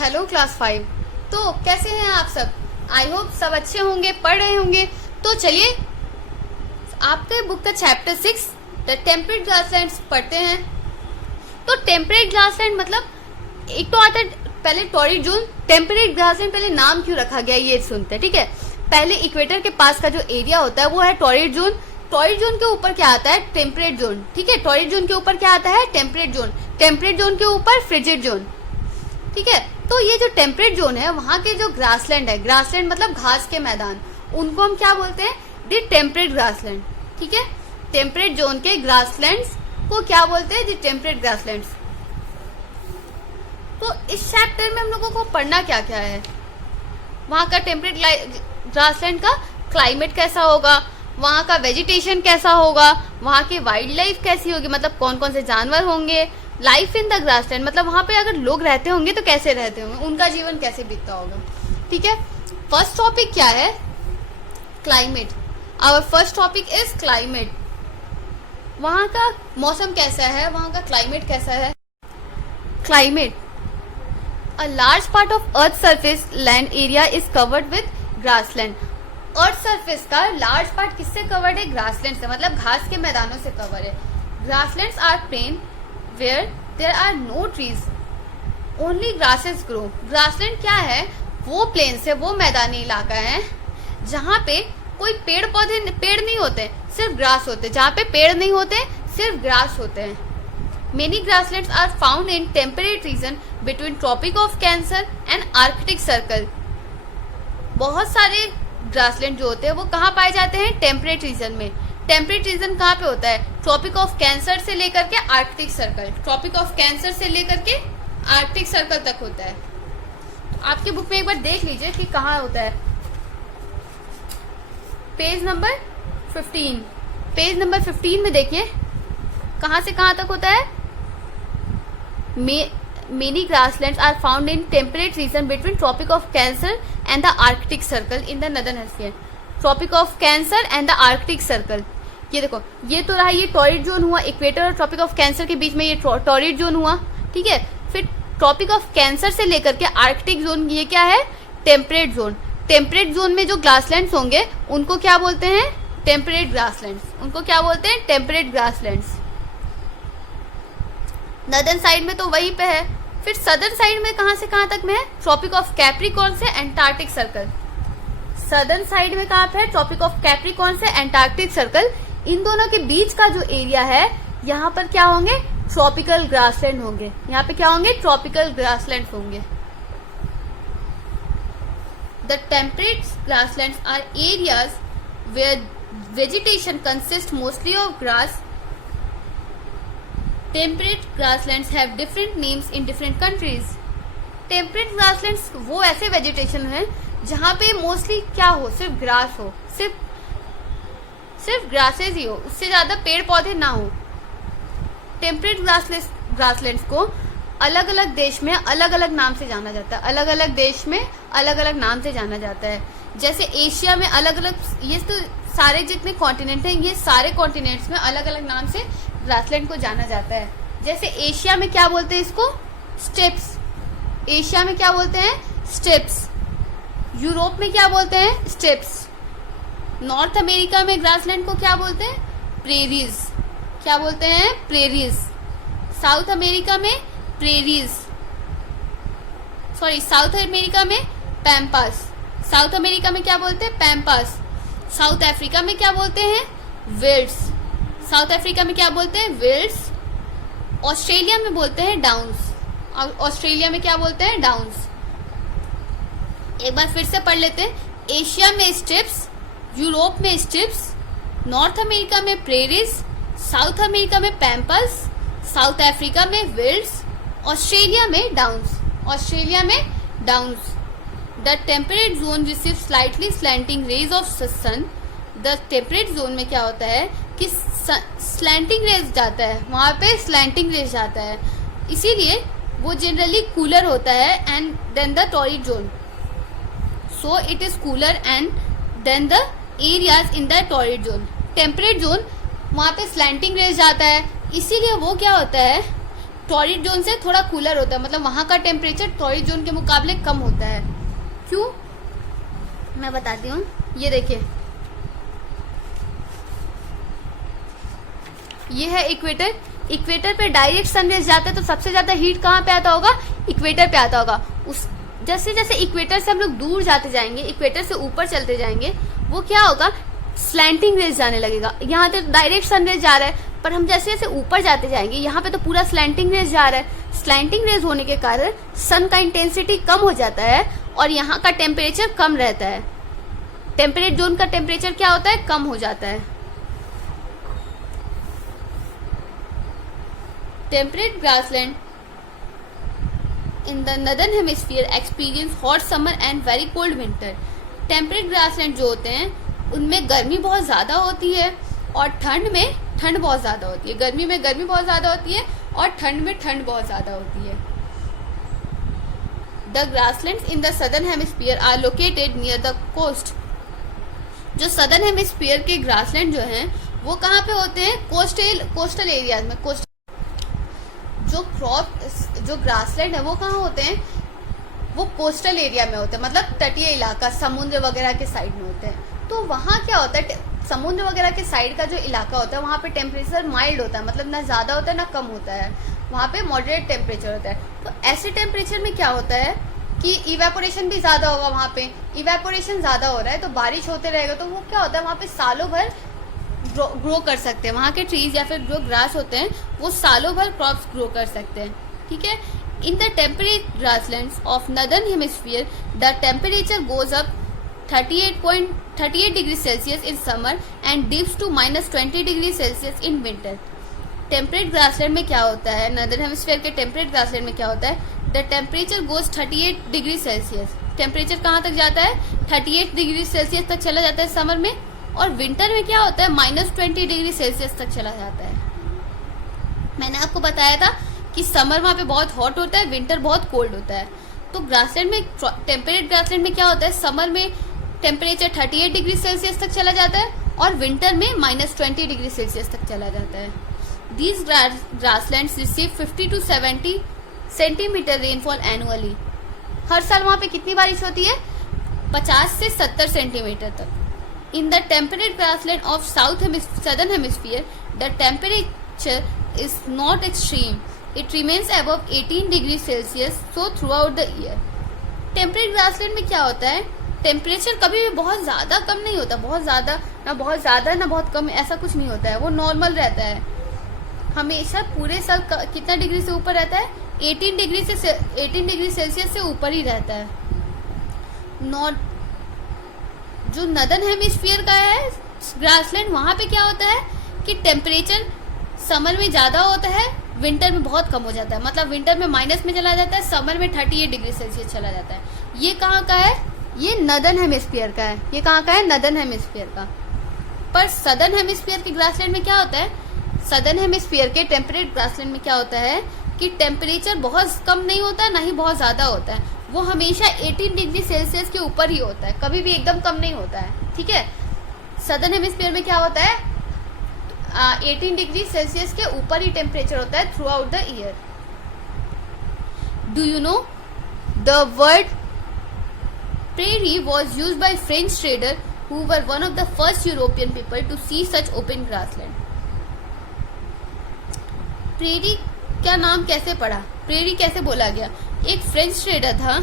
Hello class 5। तो कैसे हैं आप सब? आई होप सब अच्छे होंगे, पढ़ रहे होंगे। तो चलिए आपके बुक का चैप्टर 6 द टेम्परेट ग्रासलैंड्स पढ़ते हैं। तो टेम्परेट ग्रासलैंड मतलब एक तो आता है पहले टॉरिड जोन। टेम्परेट ग्रासलैंड पहले नाम क्यों रखा गया ये सुनते हैं, ठीक है। पहले इक्वेटर के पास का जो एरिया होता है वो है टॉरिड जोन। टॉरिड जोन के ऊपर क्या आता है? टेम्परेट जोन, ठीक है। टॉरिड जोन के ऊपर क्या आता है? Temperate zone. टेम्परेट जोन के ऊपर फ्रिजिड जोन, ठीक है। तो ये जो टेम्परेट जोन है वहां के जो ग्रासलैंड है, ग्रासलैंड मतलब घास के मैदान, उनको हम क्या बोलते हैं? दी टेम्परेट ग्रासलैंड, ठीक है। टेम्परेट जोन के ग्रासलैंड्स को क्या बोलते हैं? दी टेम्परेट ग्रासलैंड्स। तो इस चैप्टर में हम लोगों को पढ़ना क्या क्या है? वहां का टेम्परेट ग्रासलैंड का क्लाइमेट कैसा होगा, वहां का वेजिटेशन कैसा होगा, वहां की वाइल्ड लाइफ कैसी होगी, मतलब कौन कौन से जानवर होंगे, लाइफ इन द ग्रासलैंड मतलब वहां पे अगर लोग रहते होंगे तो कैसे रहते होंगे, उनका जीवन कैसे बीतता होगा, ठीक है। फर्स्ट टॉपिक क्या है? Climate. Our first topic is climate. वहां का मौसम कैसा है, वहां का क्लाइमेट कैसा है? Climate, a large part of earth surface land area is covered with grassland. Earth surface का लार्ज पार्ट किससे कवर्ड है? ग्रासलैंड से, मतलब घास के मैदानों से कवर है। Grasslands are plain where there are no trees, only grasses grow। Grassland क्या है? वो प्लेन से, वो मैदानी इलाका है जहाँ पे कोई पेड़ नहीं होते, सिर्फ ग्रास होते। जहाँ पे पेड़ नहीं होते, सिर्फ ग्रास होते हैं। Many grasslands are found in temperate region between Tropic of Cancer and Arctic Circle. बहुत सारे ग्रासलैंड जो होते हैं वो कहाँ पाए जाते हैं? टेम्परेट रीजन में। टेम्परेट रीजन कहाँ पे होता है? ट्रॉपिक ऑफ कैंसर से लेकर के Arctic Circle. Tropic of Cancer से लेकर के आर्कटिक सर्कल तक होता है। आपके बुक में एक बार देख लीजिए कि कहाँ होता है। Page number 15। पेज नंबर 15 में देखिए कहाँ से कहाँ तक होता है। Many grasslands are found in temperate region between Tropic of Cancer and the Arctic Circle in the Northern Hemisphere। Tropic of Cancer and the Arctic Circle। ये देखो, ये तो रहा, ये टॉरिड जोन हुआ। इक्वेटर और ट्रॉपिक ऑफ कैंसर के बीच में ये टॉरिड जोन हुआ, ठीक है। फिर ट्रॉपिक ऑफ कैंसर से लेकर के आर्कटिक जोन, ये क्या है? Temperate zone. टेम्परेट जोन में जो ग्रासलैंड्स होंगे उनको क्या बोलते हैं? Temperate grasslands. उनको क्या बोलते हैं? Temperate grasslands. नॉर्दर्न साइड में तो वहीं पे है। फिर सदर्न साइड में कहां से कहां तक में है? ट्रॉपिक ऑफ कैप्रिकॉर्न से एंटार्क्टिक सर्कल। सदर्न साइड में कहां पे है? ट्रॉपिक ऑफ कैप्रिकॉर्न से एंटार्क्टिक सर्कल। इन दोनों के बीच का जो एरिया है यहाँ पर क्या होंगे? ट्रॉपिकल ग्रासलैंड होंगे। यहाँ पे क्या होंगे? ट्रॉपिकल ग्रासलैंड होंगे। The temperate grasslands are areas where vegetation consist mostly of grass. Temperate grasslands have different names in different countries. Temperate grasslands वो ऐसे वेजिटेशन है जहाँ पे मोस्टली क्या हो? सिर्फ ग्रास हो, सिर्फ ग्रासेस ही हो, उससे ज्यादा पेड़ पौधे ना हो। टेम्परेट ग्रासलैंड्स को अलग अलग देश में अलग अलग नाम से जाना जाता है। अलग अलग देश में अलग अलग नाम से जाना जाता है। जैसे एशिया में अलग अलग, ये तो सारे जितने कॉन्टिनेंट हैं ये सारे कॉन्टिनेंट्स में अलग अलग नाम से ग्रासलैंड को जाना जाता है। जैसे एशिया में क्या बोलते हैं इसको? स्टेप्स। एशिया में क्या बोलते हैं? स्टेप्स। यूरोप में क्या बोलते हैं? स्टेप्स। नॉर्थ अमेरिका में ग्रासलैंड को क्या बोलते हैं? प्रेरीज। क्या बोलते हैं? प्रेरीज। साउथ अमेरिका में प्रेरीज, सॉरी साउथ अमेरिका में पैम्पास। साउथ अमेरिका में क्या बोलते हैं? पैम्पास। साउथ अफ्रीका में क्या बोलते हैं? विल्ड्स। साउथ अफ्रीका में क्या बोलते हैं? विल्ड्स। ऑस्ट्रेलिया में बोलते हैं डाउन्स। और ऑस्ट्रेलिया में क्या बोलते हैं? डाउन्स। एक बार फिर से पढ़ लेते हैं। एशिया में स्टेप्स, यूरोप में स्टेप्स, नॉर्थ अमेरिका में प्रेरीज, साउथ अमेरिका में पैम्पस, साउथ अफ्रीका में विल्ड्स, ऑस्ट्रेलिया में डाउन्स। ऑस्ट्रेलिया में downs. The temperate zone receive slightly slanting rays of sun. The temperate zone में क्या होता है कि स्लैंटिंग रेज जाता है, वहां पे स्लैंटिंग रेज जाता है, इसीलिए वो जनरली कूलर होता है and then the torrid zone. So it is cooler and then the areas in the torrid zone. Temperate zone वहां पे स्लैंटिंग रेज जाता है, इसीलिए वो क्या होता है? टॉरिड जोन से थोड़ा कूलर होता है, मतलब वहां का टेम्परेचर टॉरिड जोन के मुकाबले कम होता है। क्यों, मैं बताती हूँ। ये देखिए, ये है इक्वेटर। इक्वेटर पे डायरेक्ट सनरेज जाता है तो सबसे ज्यादा हीट कहाँ पे आता होगा, इक्वेटर पे आता होगा। उस जैसे जैसे इक्वेटर से हम लोग दूर जाते जाएंगे, इक्वेटर से ऊपर चलते जाएंगे, वो क्या होगा, स्लैंटिंग रेज जाने लगेगा। यहाँ पे डायरेक्ट सनरेज जा रहा है, पर हम जैसे जैसे ऊपर जाते जाएंगे यहाँ पे तो पूरा स्लैंटिंग रेज जा रहा है। स्लैंटिंग रेज होने के कारण सन का इंटेंसिटी कम हो जाता है और यहाँ का टेम्परेचर कम रहता है। टेम्परेट जोन का टेम्परेचर क्या होता है, कम हो जाता है। Temperate grassland in the northern hemisphere experience hot summer and very cold winter. Temperate grassland जो होते हैं उनमें गर्मी बहुत ज़्यादा होती है और ठंड में ठंड बहुत ज़्यादा होती है। गर्मी में गर्मी बहुत ज़्यादा होती है और ठंड में ठंड बहुत ज़्यादा होती है। The grasslands in the southern hemisphere are located near the coast. जो सदर्न हेमिस्फीयर के ग्रासलैंड जो हैं वो कहाँ पे होते हैं, कोस्टल एरियाज में। जो ग्रासलैंड है वो कहाँ होते हैं, वो कोस्टल एरिया में होते हैं, मतलब तटीय इलाका, समुद्र वगैरह के साइड में होते हैं। तो वहाँ क्या होता है, समुद्र वगैरह के साइड का जो इलाका होता है वहाँ पे टेम्परेचर माइल्ड होता है, मतलब ना ज़्यादा होता है ना कम होता है, वहाँ पे मॉडरेट टेम्परेचर होता है। तो ऐसे टेम्परेचर में क्या होता है कि इवेपोरेशन भी ज़्यादा होगा। वहाँ पे इवेपोरेशन ज़्यादा हो रहा है तो बारिश होते रहेगा, तो वो क्या होता है, वहाँ पे सालों भर ग्रो कर सकते हैं। वहाँ के ट्रीज या फिर जो ग्रास होते हैं वो सालों भर क्रॉप्स ग्रो कर सकते हैं। ठीक है। In the temperate grasslands of northern hemisphere the temperature goes up 38 degree Celsius in summer and dips to -20 degree Celsius in winter. Temperate grassland में क्या होता है, नदर्न हेमिस्फीयर के टेम्परेट ग्रासलैंड में क्या होता है, the temperature goes 38 degree Celsius. Temperature कहाँ तक जाता है, 38 डिग्री सेल्सियस तक चला जाता है समर में, और विंटर में क्या होता है, -20 डिग्री सेल्सियस तक चला जाता है। मैंने आपको बताया था कि समर वहाँ पे बहुत हॉट होता है, विंटर बहुत कोल्ड होता है। तो ग्रासलैंड में, टेम्परेट ग्रासलैंड में क्या होता है, समर में टेम्परेचर 38 डिग्री सेल्सियस तक चला जाता है और विंटर में -20 डिग्री सेल्सियस तक चला जाता है। These grasslands receive 50 to 70 centimetre rainfall annually. हर साल वहाँ पे कितनी बारिश होती है, 50 से 70 सेंटीमीटर तक। In the temperate grassland of southern hemisphere, the temperature is not extreme. It remains above 18 degrees Celsius so throughout the year. Temperate grassland में क्या होता है, टेम्परेचर कभी भी बहुत ज़्यादा कम नहीं होता, बहुत ज़्यादा ना बहुत कम, ऐसा कुछ नहीं होता है, वो नॉर्मल रहता है। हमेशा पूरे साल कितना डिग्री से ऊपर रहता है, 18 डिग्री सेल्सियस से ऊपर ही रहता है। जो नदर्न हेमिस्फीयर का है ग्रासलैंड, वहाँ पे क्या होता है कि टेम्परेचर समर में ज़्यादा होता है, विंटर में बहुत कम हो जाता है, मतलब विंटर में माइनस में चला जाता है, समर में 38 डिग्री सेल्सियस चला जाता है। ये कहाँ का है, ये नदर्न हेमिस्फीयर का है। ये कहाँ का है, नदर्न हेमिस्फीयर का। पर सदर्न हेमिस्फीयर के ग्रासलैंड में क्या होता है, सदर्न हेमिस्फीयर के टेम्परेट ग्रासलैंड में क्या होता है कि टेम्परेचर बहुत कम नहीं होता ना ही बहुत ज़्यादा होता है, वो हमेशा 18 डिग्री सेल्सियस के ऊपर ही होता है, कभी भी एकदम कम नहीं होता है। ठीक है। सदर्न हेमिस्फीयर में क्या होता है, 18 डिग्री सेल्सियस के ऊपर ही टेम्परेचर होता है throughout the year. Do you know the word prairie was use by French trader who were one of the first European people to see such open grassland. Prairie क्या नाम कैसे पड़ा, prairie कैसे बोला गया, एक फ्रेंच ट्रेडर था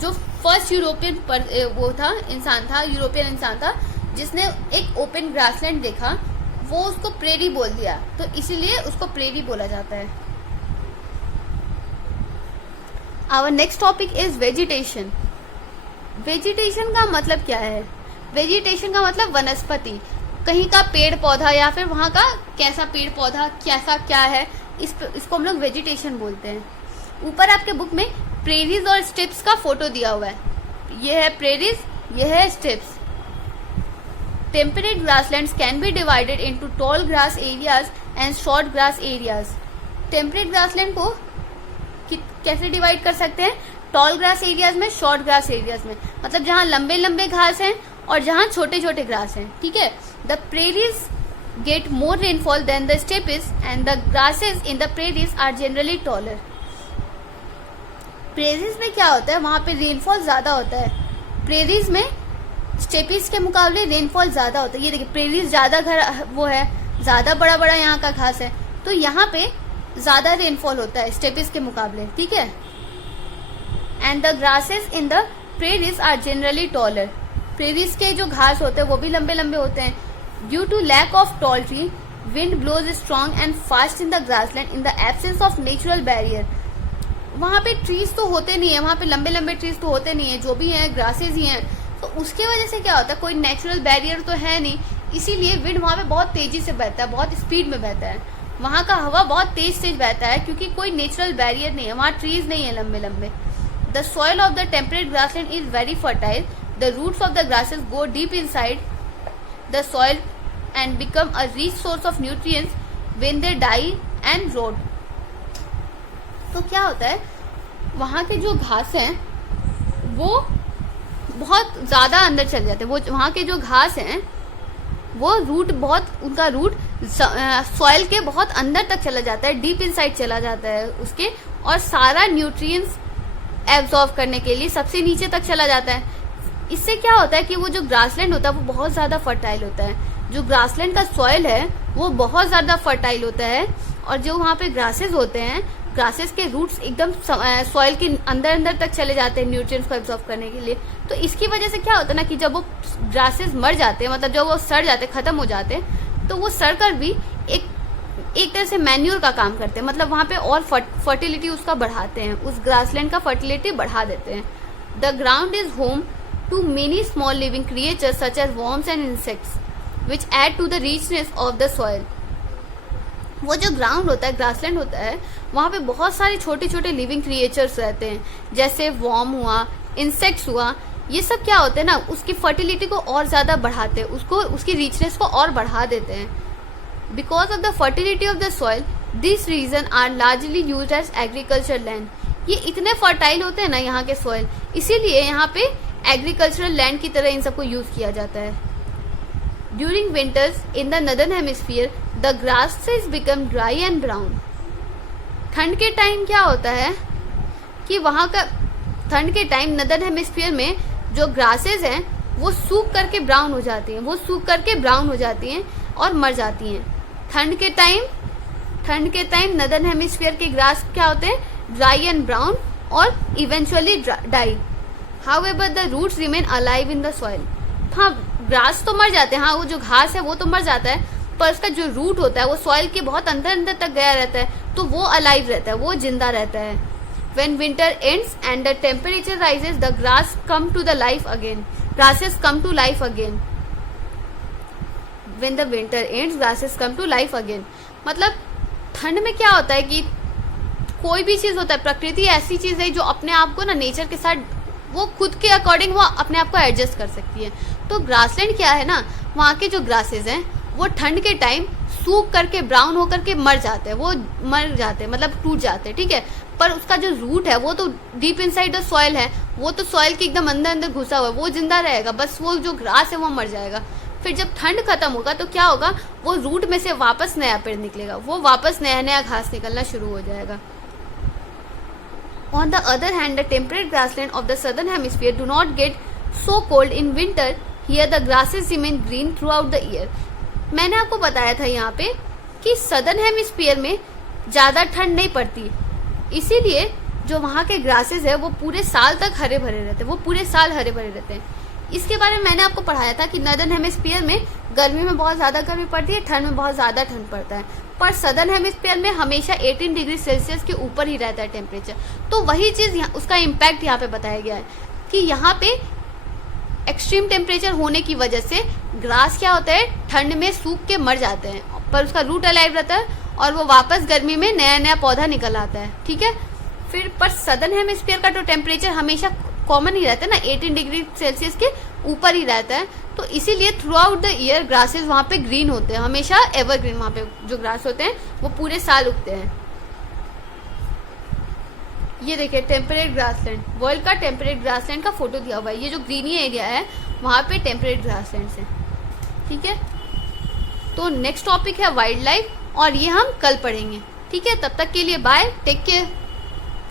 जो फर्स्ट यूरोपियन इंसान था जिसने एक ओपन ग्रासलैंड देखा, वो उसको प्रेरी बोल दिया, तो इसीलिए उसको प्रेरी बोला जाता है। Our next topic is vegetation. Vegetation का मतलब क्या है, वेजिटेशन का मतलब वनस्पति, कहीं का पेड़ पौधा या फिर वहाँ का कैसा पेड़ पौधा कैसा क्या है, इसको हम लोग वेजिटेशन बोलते हैं। ऊपर आपके बुक में प्रेरीज और स्टेप्स का फोटो दिया हुआ है, ये है प्रेरीज, ये है steppes. Temperate grasslands can be divided into tall grass areas and short grass areas. Temperate grassland को कैसे डिवाइड कर सकते हैं, टॉल ग्रास एरियाज में, शॉर्ट ग्रास एरियाज में, मतलब जहाँ लंबे लंबे घास हैं और जहाँ छोटे छोटे ग्रास हैं। ठीक है। The prairies get more rainfall than the steppes and the grasses in the prairies are generally taller. Prairies में क्या होता है, वहां पे रेनफॉल ज्यादा होता है. प्रेरीज में स्टेपीज के मुकाबले रेनफॉल ज्यादा होता है. ये देखिए प्रेरीज ज्यादा वो है, ज्यादा बड़ा बड़ा यहाँ का घास है, तो यहाँ पे ज्यादा रेनफॉल होता है स्टेपीज के मुकाबले. ठीक है. And the grasses in the prairies are generally taller. Prairies के जो घास होते हैं वो भी लंबे लंबे होते हैं. Due to lack of tall tree, wind blows strong and fast in the grassland in the absence of natural barrier. वहां पे ट्रीज तो होते नहीं है, वहां पे लंबे लंबे ट्रीज तो होते नहीं है, जो भी हैं ग्रासेस ही हैं. तो उसके वजह से क्या होता है, कोई नेचुरल बैरियर तो है नहीं, इसीलिए विंड वहां पे बहुत तेजी से बहता है, बहुत स्पीड में बहता है. वहां का हवा बहुत तेज तेज बहता है क्योंकि कोई नेचुरल बैरियर नहीं है, वहां ट्रीज नहीं है लंबे लंबे. The soil of the temperate grassland is very fertile. The roots of the grasses go deep inside the soil and become a rich source of nutrients when they die and rot. तो क्या होता है, वहाँ के जो घास हैं वो बहुत ज़्यादा अंदर चले जाते हैं. वो वहाँ के जो घास हैं वो रूट बहुत, उनका रूट सॉइल के बहुत अंदर तक चला जाता है, डीप इनसाइड चला जाता है उसके, और सारा न्यूट्रिएंट्स एब्जॉर्ब करने के लिए सबसे नीचे तक चला जाता है. इससे क्या होता है कि वो जो ग्रासलैंड होता है वो बहुत ज़्यादा फर्टाइल होता है. जो ग्रासलैंड का सॉइल है वो बहुत ज़्यादा फर्टाइल होता है, और जो वहाँ पे ग्रासेस होते हैं, ग्रासेस के रूट्स एकदम सॉइल के अंदर अंदर तक चले जाते हैं न्यूट्रिएंट्स को एब्जॉर्ब करने के लिए. तो इसकी वजह से क्या होता है ना कि जब वो ग्रासेस मर जाते हैं, मतलब जब वो सड़ जाते हैं, खत्म हो जाते हैं, तो वो सड़कर भी एक तरह से मैन्योर का काम करते हैं. मतलब वहाँ पे और फर्टिलिटी उसका बढ़ाते हैं, उस ग्रासलैंड का फर्टिलिटी बढ़ा देते हैं. The ground is home to many small living creatures such as worms and insects which add to the richness of the soil. वो जो ग्राउंड होता है, ग्रासलैंड होता है, वहाँ पे बहुत सारे छोटे छोटे लिविंग क्रिएचर्स रहते हैं, जैसे वॉर्म हुआ, इंसेक्ट्स हुआ. ये सब क्या होते हैं ना, उसकी फर्टिलिटी को और ज़्यादा बढ़ाते हैं, उसको उसकी रिचनेस को और बढ़ा देते हैं. Because of the fertility of the soil, this region are largely use as agriculture land. ये इतने फर्टाइल होते हैं ना यहाँ के सॉइल, इसीलिए यहाँ पे एग्रीकल्चरल लैंड की तरह इन सबको यूज किया जाता है. During winters in the northern hemisphere, the grasses become dry and brown. ठंड के टाइम क्या होता है कि वहाँ का ठंड के टाइम नदर्न हेमिस्फीयर में जो ग्रासेस हैं वो सूख करके ब्राउन हो जाती हैं, वो सूख करके ब्राउन हो जाती हैं और मर जाती हैं. ठंड के टाइम नदर्न हेमिस्फीयर के ग्रास क्या होते हैं, ड्राई एंड ब्राउन और eventually die. However the roots remain alive in the soil. हाँ, ग्रास तो मर जाते हैं, हाँ वो जो घास है वो तो मर जाता है, पर उसका जो रूट होता है वो सॉइल के बहुत अंदर अंदर तक गया रहता है, तो वो अलाइव रहता है, वो जिंदा रहता है. When winter ends and the temperature rises, the grass come to the life again. Grasses come to life again. When the winter ends, grasses come to life again. मतलब ठंड में क्या होता है कि कोई भी चीज होता है, प्रकृति ऐसी चीज है जो अपने आप को ना नेचर के साथ वो खुद के अकॉर्डिंग वो अपने आप को एडजस्ट कर सकती है. तो ग्रासलैंड क्या है ना, वहाँ के जो ग्रासेस हैं वो ठंड के टाइम सूख करके ब्राउन होकर के मर जाते हैं, वो मर जाते हैं मतलब टूट जाते हैं. ठीक है, पर उसका जो रूट है वो तो डीप इनसाइड द सॉइल है, वो तो सॉइल के एकदम अंदर अंदर घुसा हुआ है, वो जिंदा रहेगा, बस वो जो ग्रास है वो मर जाएगा. फिर जब ठंड खत्म होगा तो क्या होगा, वो रूट में से वापस नया पेड़ निकलेगा, वो वापस नया नया घास निकलना शुरू हो जाएगा. On the other hand, the temperate grassland of the southern hemisphere do not get so cold in winter. Here the grasses remain green throughout the year. मैंने आपको बताया था यहाँ पे कि सदर्न हेमिस्फीयर में ज़्यादा ठंड नहीं पड़ती, इसीलिए जो वहाँ के ग्रासेस है वो पूरे साल तक हरे भरे रहते हैं, वो पूरे साल हरे भरे रहते हैं. इसके बारे में मैंने आपको पढ़ाया था कि नॉर्दर्न हेमिस्फीयर में गर्मी में बहुत ज़्यादा गर्मी पड़ती है, ठंड में बहुत ज़्यादा ठंड पड़ता है, पर सदर्न हेमिस्फीयर में हमेशा 18 डिग्री सेल्सियस के ऊपर ही रहता है टेम्परेचर. तो वही चीज़ उसका इम्पैक्ट यहाँ पे बताया गया है कि यहाँ पे एक्सट्रीम टेम्परेचर होने की वजह से ग्रास क्या होता है, ठंड में सूख के मर जाते हैं, पर उसका रूट अलाइव रहता है और वो वापस गर्मी में नया नया पौधा निकल आता है. ठीक है, फिर पर सदर्न हेमिस्फीयर का तो टेम्परेचर हमेशा कॉमन ही रहता है ना, 18 डिग्री सेल्सियस के ऊपर ही रहता है, तो इसीलिए through out the year grasses वहाँ पे ग्रीन होते हैं, हमेशा एवरग्रीन. वहाँ पे जो ग्रास होते हैं वो पूरे साल उगते हैं. ये देखिए टेम्परेट ग्रासलैंड, वर्ल्ड का टेम्परेट ग्रासलैंड का फोटो दिया हुआ है. ये जो ग्रीनी एरिया है वहाँ पे टेम्परेट ग्रासलैंड है. ठीक है, तो नेक्स्ट टॉपिक है वाइल्ड लाइफ और ये हम कल पढ़ेंगे। ठीक है, तब तक के लिए बाय, टेक केयर।